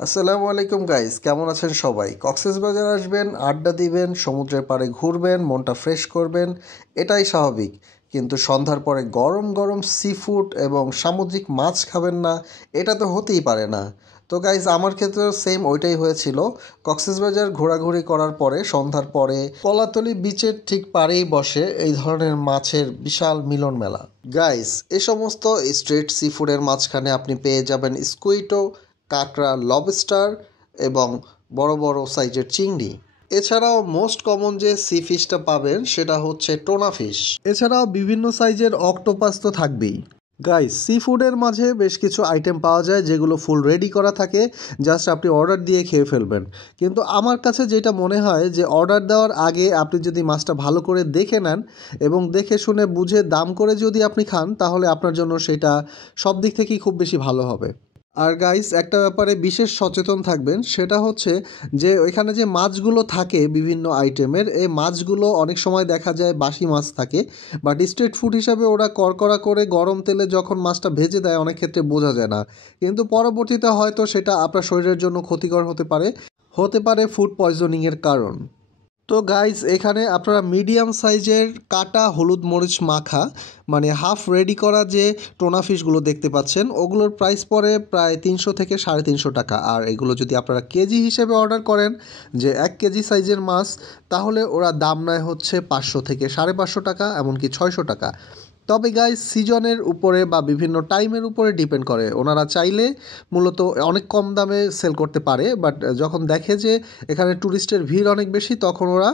আসসালামু আলাইকুম গাইস, কেমন আছেন সবাই? কক্সবাজার আসবেন, আড্ডা দিবেন, সমুদ্রের পাড়ে ঘুরবেন, মনটা ফ্রেশ করবেন, এটাই স্বাভাবিক। কিন্তু সন্ধ্যার পরে গরম গরম সি ফুড এবং সামুদ্রিক মাছ খাবেন না, এটা তো হতেই পারে না। তো গাইস, আমার ক্ষেত্রেও সেম ওইটাই হয়েছিল। কক্সবাজার ঘোরাঘুরি করার পরে সন্ধ্যার পরে কলাতলি বিচের ঠিক পাড়েই বসে এই ধরনের মাছের বিশাল মিলন মেলা। গাইস, এ সমস্ত স্ট্রিট সি ফুডের মাঝখানে আপনি পেয়ে যাবেন স্কুইটো, কাঁকড়া, লবস্টার এবং বড় বড় সাইজের চিংড়ি। এছাড়াও মোস্ট কমন যে সি ফিশটা পাবেন সেটা হচ্ছে টোনা ফিশ। এছাড়াও বিভিন্ন সাইজের অক্টোপাস তো থাকবেই। গাইস, সি ফুডের মাঝে বেশ কিছু আইটেম পাওয়া যায় যেগুলো ফুল রেডি করা থাকে, জাস্ট আপনি অর্ডার দিয়ে খেয়ে ফেলবেন। কিন্তু আমার কাছে যেটা মনে হয় যে অর্ডার দেওয়ার আগে আপনি যদি মাছটা ভালো করে দেখে নেন এবং দেখে শুনে বুঝে দাম করে যদি আপনি খান, তাহলে আপনার জন্য সেটা সব দিক থেকেই খুব বেশি ভালো হবে। আর গাইস, একটা ব্যাপারে বিশেষ সচেতন থাকবেন, সেটা হচ্ছে যে ওইখানে যে মাছগুলো থাকে বিভিন্ন আইটেমের, এই মাছগুলো অনেক সময় দেখা যায় বাসি মাছ থাকে, বাট স্ট্রিট ফুড হিসাবে ওরা কড়কড়া করে গরম তেলে যখন মাছটা ভেজে দেয় অনেক ক্ষেত্রে বোঝা যায় না, কিন্তু পরবর্তীতে হয়তো সেটা আপনার শরীরের জন্য ক্ষতিকর হতে পারে ফুড পয়জনিংয়ের কারণ। তো গাইজ, এখানে আপনারা মিডিয়াম সাইজের কাটা হলুদ মরিচ মাখা মানে হাফ রেডি করা যে টোনা ফিশগুলো দেখতে পাচ্ছেন, ওগুলোর প্রাইস পড়ে প্রায় 300 থেকে 350 টাকা। আর এগুলো যদি আপনারা কেজি হিসেবে অর্ডার করেন, যে 1 কেজি সাইজের মাছ, তাহলে ওরা দাম নেয় হচ্ছে 500 থেকে 550 টাকা, এমনকি 600 টাকা। তবে গাইজ, সিজনের উপরে বা বিভিন্ন টাইমের উপরে ডিপেন্ড করে। ওনারা চাইলে মূলত অনেক কম দামে সেল করতে পারে, বাট যখন দেখে যে এখানে ট্যুরিস্টের ভিড় অনেক বেশি, তখন ওরা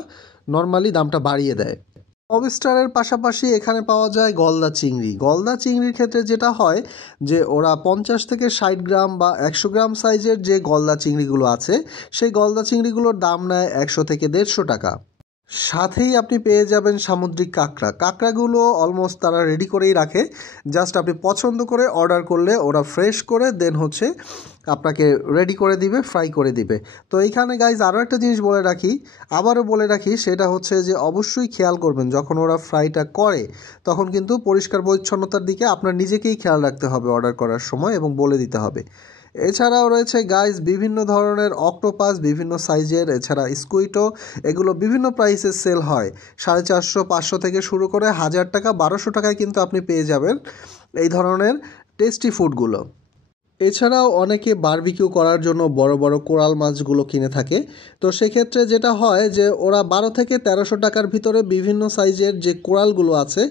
নর্মালি দামটা বাড়িয়ে দেয়। লবস্টারের পাশাপাশি এখানে পাওয়া যায় গলদা চিংড়ি। গলদা চিংড়ির ক্ষেত্রে যেটা হয় যে ওরা 50 থেকে 60 গ্রাম বা 100 গ্রাম সাইজের যে গলদা চিংড়িগুলো আছে, সেই গলদা চিংড়িগুলোর দাম নেয় 100 থেকে 150 টাকা। সাথেই আপনি পেয়ে যাবেন সামুদ্রিক কাঁকড়া। কাঁকড়াগুলো অলমোস্ট তারা রেডি করেই রাখে, জাস্ট আপনি পছন্দ করে অর্ডার করলে ওরা ফ্রেশ করে দেন হচ্ছে আপনাকে রেডি করে দিবে, ফ্রাই করে দিবে। তো এইখানে গাইজ আরও একটা জিনিস আবারও বলে রাখি, সেটা হচ্ছে যে অবশ্যই খেয়াল করবেন যখন ওরা ফ্রাইটা করে, তখন কিন্তু পরিষ্কার পরিচ্ছন্নতার দিকে আপনার নিজেকেই খেয়াল রাখতে হবে অর্ডার করার সময়, এবং বলে দিতে হবে। এছাড়াও রয়েছে গাইজ বিভিন্ন ধরনের অক্টোপাস, বিভিন্ন সাইজের, এছাড়া স্কুইটো, এগুলো বিভিন্ন প্রাইসে সেল হয়। 450, 500 থেকে শুরু করে 1000 টাকা, 1200 টাকায় কিন্তু আপনি পেয়ে যাবেন এই ধরনের টেস্টি ফুডগুলো। এছাড়াও অনেকে বারবিকিউ করার জন্য বড় বড় কোরাল মাছগুলো কিনে থাকে। তো সেক্ষেত্রে যেটা হয় যে ওরা 12 থেকে 1300 টাকার ভিতরে বিভিন্ন সাইজের যে কোরালগুলো আছে,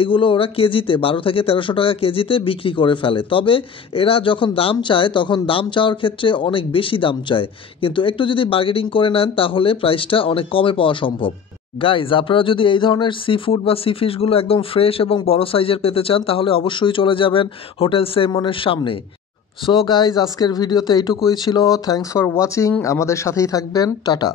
এগুলো ওরা কেজিতে 12 থেকে 1300 টাকা কেজিতে বিক্রি করে ফেলে। তবে এরা যখন দাম চায়, তখন দাম চাওয়ার ক্ষেত্রে অনেক বেশি দাম চায়, কিন্তু একটু যদি বার্গেনিং করে নেন তাহলে প্রাইসটা অনেক কমে পাওয়া সম্ভব। গাইজ, আপনারা যদি এই ধরনের সি ফুড বা সি ফিশগুলো একদম ফ্রেশ এবং বড় সাইজের পেতে চান, তাহলে অবশ্যই চলে যাবেন হোটেল সেমনের সামনে। সো গাইজ, আজকের ভিডিওতে এইটুকুই ছিল। Thanks for watching. আমাদের সাথেই থাকবেন। টাটা।